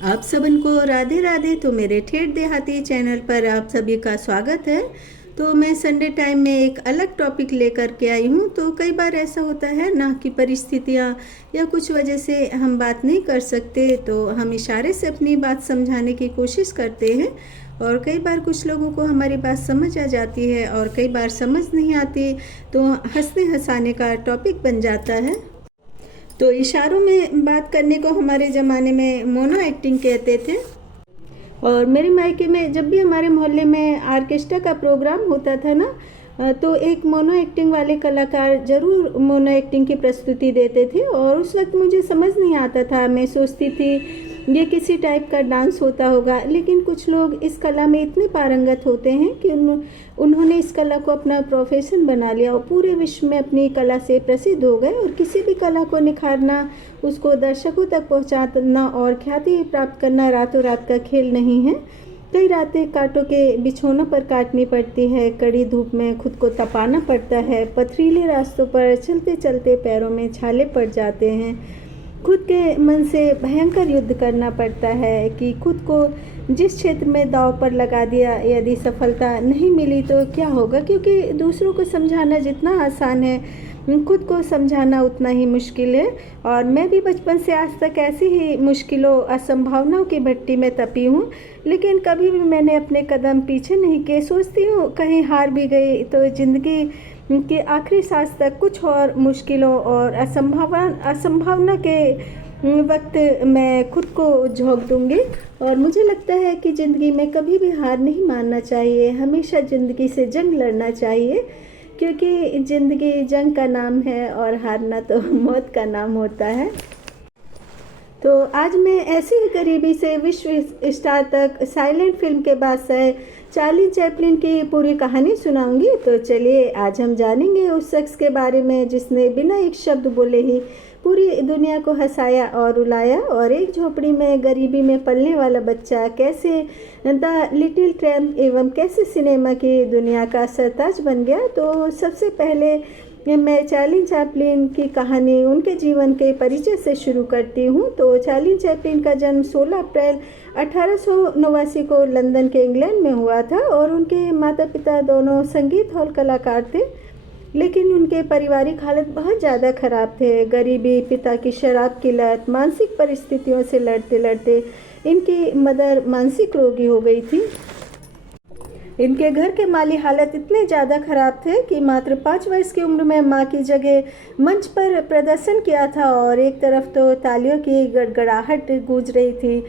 आप सबन को राधे राधे। तो मेरे ठेठ देहाती चैनल पर आप सभी का स्वागत है। तो मैं संडे टाइम में एक अलग टॉपिक लेकर के आई हूँ। तो कई बार ऐसा होता है ना कि परिस्थितियाँ या कुछ वजह से हम बात नहीं कर सकते, तो हम इशारे से अपनी बात समझाने की कोशिश करते हैं। और कई बार कुछ लोगों को हमारी बात समझ आ जाती है और कई बार समझ नहीं आती, तो हंसने हंसाने का टॉपिक बन जाता है। तो इशारों में बात करने को हमारे ज़माने में मोनो एक्टिंग कहते थे। और मेरे मायके में जब भी हमारे मोहल्ले में ऑर्केस्ट्रा का प्रोग्राम होता था ना, तो एक मोनो एक्टिंग वाले कलाकार ज़रूर मोनो एक्टिंग की प्रस्तुति देते थे। और उस वक्त मुझे समझ नहीं आता था, मैं सोचती थी ये किसी टाइप का डांस होता होगा। लेकिन कुछ लोग इस कला में इतने पारंगत होते हैं कि उन्होंने इस कला को अपना प्रोफेशन बना लिया और पूरे विश्व में अपनी कला से प्रसिद्ध हो गए। और किसी भी कला को निखारना, उसको दर्शकों तक पहुंचाना और ख्याति प्राप्त करना रातों रात का खेल नहीं है। कई रातें कांटों के बिछौनों पर काटनी पड़ती है, कड़ी धूप में खुद को तपाना पड़ता है, पथरीले रास्तों पर चलते चलते पैरों में छाले पड़ जाते हैं, खुद के मन से भयंकर युद्ध करना पड़ता है कि खुद को जिस क्षेत्र में दांव पर लगा दिया, यदि सफलता नहीं मिली तो क्या होगा। क्योंकि दूसरों को समझाना जितना आसान है, खुद को समझाना उतना ही मुश्किल है। और मैं भी बचपन से आज तक ऐसी ही मुश्किलों, असंभावनाओं की भट्टी में तपी हूँ, लेकिन कभी भी मैंने अपने कदम पीछे नहीं किए। सोचती हूँ कहीं हार भी गई तो ज़िंदगी कि आखिरी सांस तक कुछ और मुश्किलों और असंभावना के वक्त मैं खुद को झोंक दूंगी। और मुझे लगता है कि ज़िंदगी में कभी भी हार नहीं मानना चाहिए, हमेशा ज़िंदगी से जंग लड़ना चाहिए। क्योंकि ज़िंदगी जंग का नाम है और हारना तो मौत का नाम होता है। तो आज मैं ऐसी ही गरीबी से विश्व स्टार तक साइलेंट फिल्म के बादशाह चार्ली चैपलिन की पूरी कहानी सुनाऊंगी। तो चलिए आज हम जानेंगे उस शख्स के बारे में जिसने बिना एक शब्द बोले ही पूरी दुनिया को हंसाया और रुलाया। और एक झोपड़ी में गरीबी में पलने वाला बच्चा कैसे द लिटिल ट्रैम्प एवं कैसे सिनेमा की दुनिया का सरताज बन गया। तो सबसे पहले मैं चार्ली चैपलिन की कहानी, उनके जीवन के परिचय से शुरू करती हूँ। तो चार्ली चैपलिन का जन्म 16 अप्रैल 1889 को लंदन के इंग्लैंड में हुआ था। और उनके माता पिता दोनों संगीत हॉल कलाकार थे, लेकिन उनके पारिवारिक हालत बहुत ज़्यादा ख़राब थे। गरीबी, पिता की शराब की लत, मानसिक परिस्थितियों से लड़ते लड़ते इनकी मदर मानसिक रोगी हो गई थी। इनके घर के माली हालत इतने ज़्यादा ख़राब थे कि मात्र 5 वर्ष की उम्र में मां की जगह मंच पर प्रदर्शन किया था। और एक तरफ तो तालियों की गड़गड़ाहट गूंज रही थी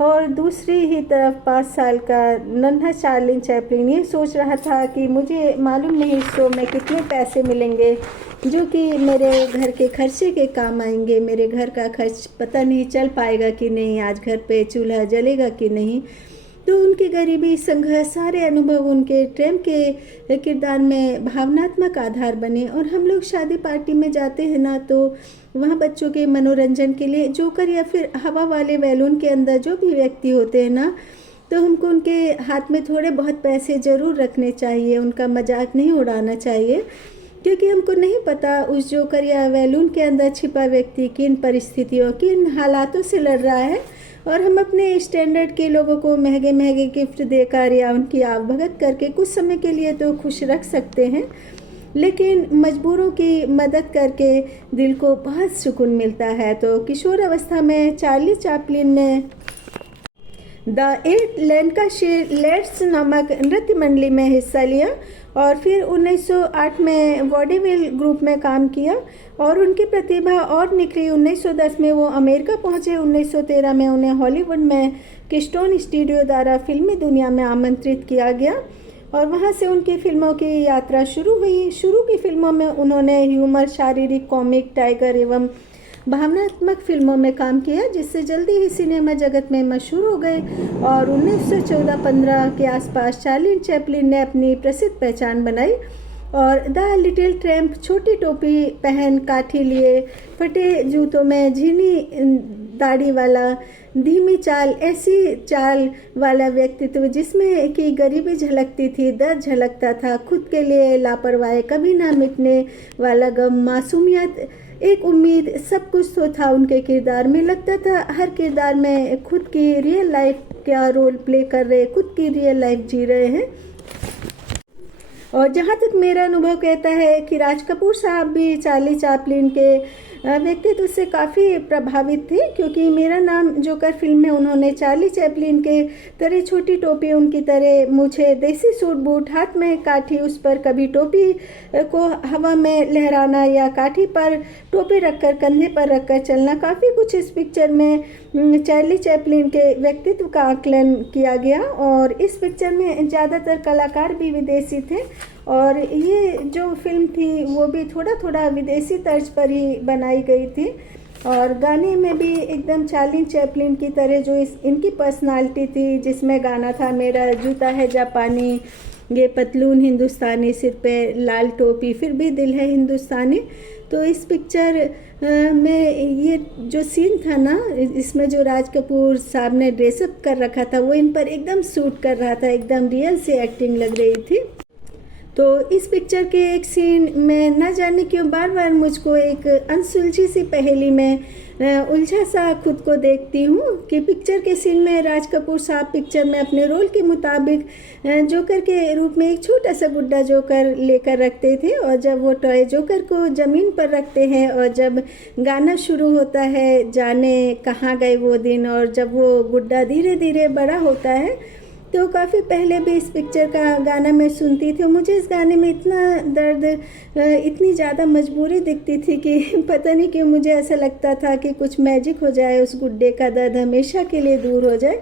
और दूसरी ही तरफ 5 साल का नन्हा चार्ली चैपलिन ये सोच रहा था कि मुझे मालूम नहीं इस शो में कितने पैसे मिलेंगे जो कि मेरे घर के खर्चे के काम आएंगे। मेरे घर का खर्च पता नहीं चल पाएगा कि नहीं, आज घर पे चूल्हा जलेगा कि नहीं। तो उनकी गरीबी, संघर्ष, सारे अनुभव उनके ट्रैम्प के किरदार में भावनात्मक आधार बने। और हम लोग शादी पार्टी में जाते हैं ना, तो वहाँ बच्चों के मनोरंजन के लिए जोकर या फिर हवा वाले बैलून के अंदर जो भी व्यक्ति होते हैं ना, तो हमको उनके हाथ में थोड़े बहुत पैसे ज़रूर रखने चाहिए, उनका मजाक नहीं उड़ाना चाहिए। क्योंकि हमको नहीं पता उस जोकर या बैलून के अंदर छिपा व्यक्ति किन परिस्थितियों, किन हालातों से लड़ रहा है। और हम अपने स्टैंडर्ड के लोगों को महंगे महंगे गिफ्ट देकर या उनकी आवभगत करके कुछ समय के लिए तो खुश रख सकते हैं, लेकिन मजबूरों की मदद करके दिल को बहुत सुकून मिलता है। तो किशोर अवस्था में चार्ली चैपलिन ने द 8 लैंकाशायर लेट्स नामक नृत्य मंडली में हिस्सा लिया और फिर 1908 में वॉडेविल ग्रुप में काम किया। और उनकी प्रतिभा और निखरी। 1910 में वो अमेरिका पहुंचे। 1913 में उन्हें हॉलीवुड में किस्टोन स्टूडियो द्वारा फिल्मी दुनिया में आमंत्रित किया गया और वहां से उनकी फिल्मों की यात्रा शुरू हुई। शुरू की फिल्मों में उन्होंने ह्यूमर, शारीरिक, कॉमिक, टाइगर एवं भावनात्मक फिल्मों में काम किया, जिससे जल्दी ही सिनेमा जगत में मशहूर हो गए। और 1914-15 के आसपास चार्ली चैपलिन ने अपनी प्रसिद्ध पहचान बनाई और द लिटिल ट्रैम्प छोटी टोपी पहन, काठी लिए, फटे जूतों में, झीनी दाढ़ी वाला, धीमी चाल, ऐसी चाल वाला व्यक्तित्व जिसमें कि गरीबी झलकती थी, दर्द झलकता था, खुद के लिए लापरवाही, कभी ना मिटने वाला गम, मासूमियत एक उम्मीद, सब कुछ तो था उनके किरदार में। लगता था हर किरदार में खुद की रियल लाइफ का रोल प्ले कर रहे, खुद की रियल लाइफ जी रहे हैं। और जहाँ तक मेरा अनुभव कहता है कि राज कपूर साहब भी चार्ली चैपलिन के व्यक्तित्व से काफ़ी प्रभावित थे, क्योंकि मेरा नाम जोकर फिल्म में उन्होंने चार्ली चैपलिन के तरह छोटी टोपी, उनकी तरह मुझे देसी सूट बूट, हाथ में काठी, उस पर कभी टोपी को हवा में लहराना या काठी पर टोपी रखकर कंधे पर रखकर चलना, काफ़ी कुछ इस पिक्चर में चार्ली चैपलिन के व्यक्तित्व का आकलन किया गया। और इस पिक्चर में ज़्यादातर कलाकार भी विदेशी थे और ये जो फिल्म थी वो भी थोड़ा थोड़ा विदेशी तर्ज पर ही बनाई गई थी। और गाने में भी एकदम चार्ली चैपलिन की तरह जो इनकी पर्सनालिटी थी, जिसमें गाना था मेरा जूता है जापानी, ये पतलून हिंदुस्तानी, सिर पे लाल टोपी, फिर भी दिल है हिंदुस्तानी। तो इस पिक्चर में ये जो सीन था ना, इसमें जो राज कपूर साहब ने ड्रेसअप कर रखा था वो इन पर एकदम सूट कर रहा था, एकदम रियल से एक्टिंग लग रही थी। तो इस पिक्चर के एक सीन में न जाने क्यों बार बार मुझको एक अनसुलझी सी पहेली में उलझा सा खुद को देखती हूँ कि पिक्चर के सीन में राज कपूर साहब पिक्चर में अपने रोल के मुताबिक जोकर के रूप में एक छोटा सा गुड्डा जोकर लेकर रखते थे, और जब वो टॉय जोकर को ज़मीन पर रखते हैं और जब गाना शुरू होता है जाने कहाँ गए वो दिन, और जब वो गुड्डा धीरे धीरे बड़ा होता है, तो काफ़ी पहले भी इस पिक्चर का गाना मैं सुनती थी। मुझे इस गाने में इतना दर्द, इतनी ज़्यादा मजबूरी दिखती थी कि पता नहीं क्यों मुझे ऐसा लगता था कि कुछ मैजिक हो जाए, उस गुड्डे का दर्द हमेशा के लिए दूर हो जाए।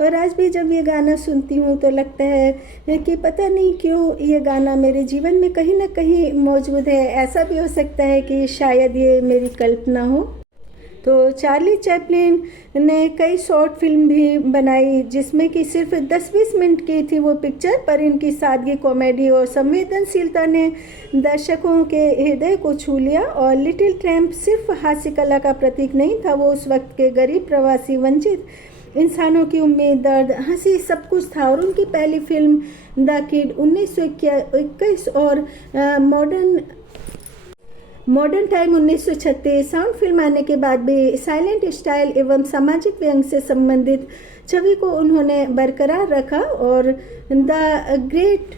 और आज भी जब ये गाना सुनती हूँ तो लगता है कि पता नहीं क्यों ये गाना मेरे जीवन में कहीं ना कहीं मौजूद है। ऐसा भी हो सकता है कि शायद ये मेरी कल्पना हो। तो चार्ली चैपलिन ने कई शॉर्ट फिल्म भी बनाई जिसमें कि सिर्फ 10-20 मिनट की थी वो पिक्चर, पर इनकी सादगी, कॉमेडी और संवेदनशीलता ने दर्शकों के हृदय को छू लिया। और लिटिल ट्रैम्प सिर्फ हास्य कला का प्रतीक नहीं था, वो उस वक्त के गरीब, प्रवासी, वंचित इंसानों की उम्मीद, दर्द, हंसी, सब कुछ था। और उनकी पहली फिल्म द किड 1921 और मॉडर्न टाइम 1936 साउंड फिल्म आने के बाद भी साइलेंट स्टाइल एवं सामाजिक व्यंग से संबंधित छवि को उन्होंने बरकरार रखा। और द ग्रेट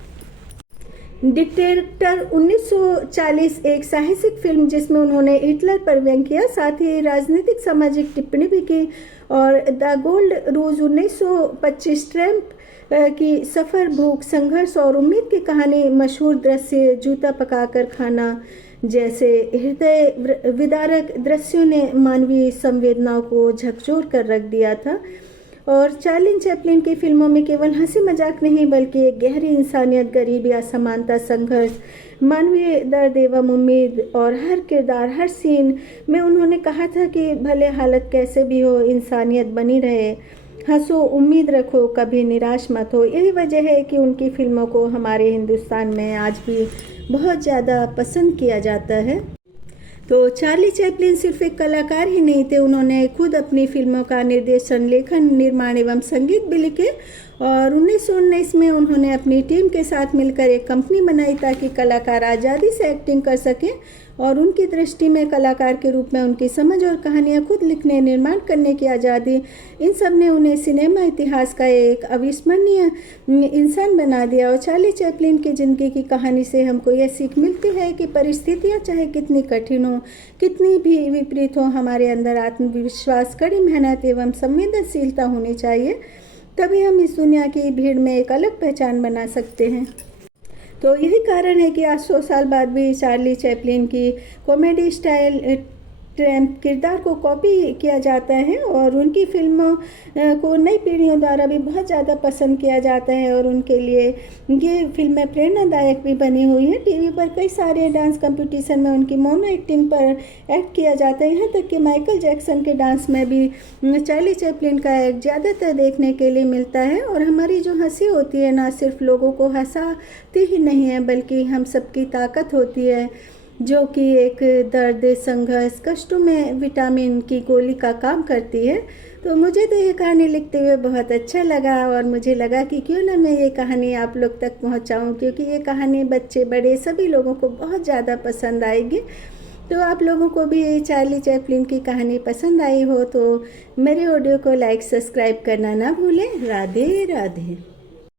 डिक्टेटर 1940 एक साहसिक फिल्म जिसमें उन्होंने हिटलर पर व्यंग किया, साथ ही राजनीतिक सामाजिक टिप्पणी भी की। और द गोल्ड रूज 1925 ट्रैम्प की सफ़र, भूख, संघर्ष और उम्मीद की कहानी, मशहूर दृश्य जूता पकाकर खाना जैसे हृदय विदारक दृश्यों ने मानवीय संवेदनाओं को झकझोर कर रख दिया था। और चार्ली चैपलिन की फिल्मों में केवल हंसी मजाक नहीं बल्कि एक गहरी इंसानियत, गरीबी, असमानता, संघर्ष, मानवीय दर्द एवं उम्मीद, और हर किरदार, हर सीन में उन्होंने कहा था कि भले हालत कैसे भी हो, इंसानियत बनी रहे, हंसो, उम्मीद रखो, कभी निराश मत हो। यही वजह है कि उनकी फिल्मों को हमारे हिंदुस्तान में आज भी बहुत ज़्यादा पसंद किया जाता है। तो चार्ली चैपलिन सिर्फ एक कलाकार ही नहीं थे, उन्होंने खुद अपनी फिल्मों का निर्देशन, लेखन, निर्माण एवं संगीत भी लिखे। और 1919 में उन्होंने अपनी टीम के साथ मिलकर एक कंपनी बनाई ताकि कलाकार आज़ादी से एक्टिंग कर सकें। और उनकी दृष्टि में कलाकार के रूप में उनकी समझ और कहानियाँ खुद लिखने, निर्माण करने की आज़ादी, इन सब ने उन्हें सिनेमा इतिहास का एक अविस्मरणीय इंसान बना दिया। और चार्ली चैपलिन की ज़िंदगी की कहानी से हमको यह सीख मिलती है कि परिस्थितियाँ चाहे कितनी कठिन हो, कितनी भी विपरीत हो, हमारे अंदर आत्मविश्वास, कड़ी मेहनत एवं संवेदनशीलता होनी चाहिए, तभी हम इस दुनिया की भीड़ में एक अलग पहचान बना सकते हैं। तो यही कारण है कि आज 100 साल बाद भी चार्ली चैपलिन की कॉमेडी स्टाइल ट्रैम्प किरदार को कॉपी किया जाता है और उनकी फिल्मों को नई पीढ़ियों द्वारा भी बहुत ज़्यादा पसंद किया जाता है और उनके लिए ये फिल्में प्रेरणादायक भी बनी हुई हैं। टीवी पर कई सारे डांस कंपटीशन में उनकी मोनो एक्टिंग पर एक्ट किया जाता है, यहाँ तक कि माइकल जैक्सन के डांस में भी चार्ली चैपलिन का एक्ट ज़्यादातर देखने के लिए मिलता है। और हमारी जो हंसी होती है ना सिर्फ लोगों को हंसाती ही नहीं है बल्कि हम सबकी ताकत होती है, जो कि एक दर्द, संघर्ष, कष्टों में विटामिन की गोली का काम करती है। तो मुझे तो ये कहानी लिखते हुए बहुत अच्छा लगा और मुझे लगा कि क्यों ना मैं ये कहानी आप लोग तक पहुंचाऊं, क्योंकि ये कहानी बच्चे बड़े सभी लोगों को बहुत ज़्यादा पसंद आएगी। तो आप लोगों को भी चार्ली चैपलिन की कहानी पसंद आई हो तो मेरे ऑडियो को लाइक सब्सक्राइब करना ना भूलें। राधे राधे।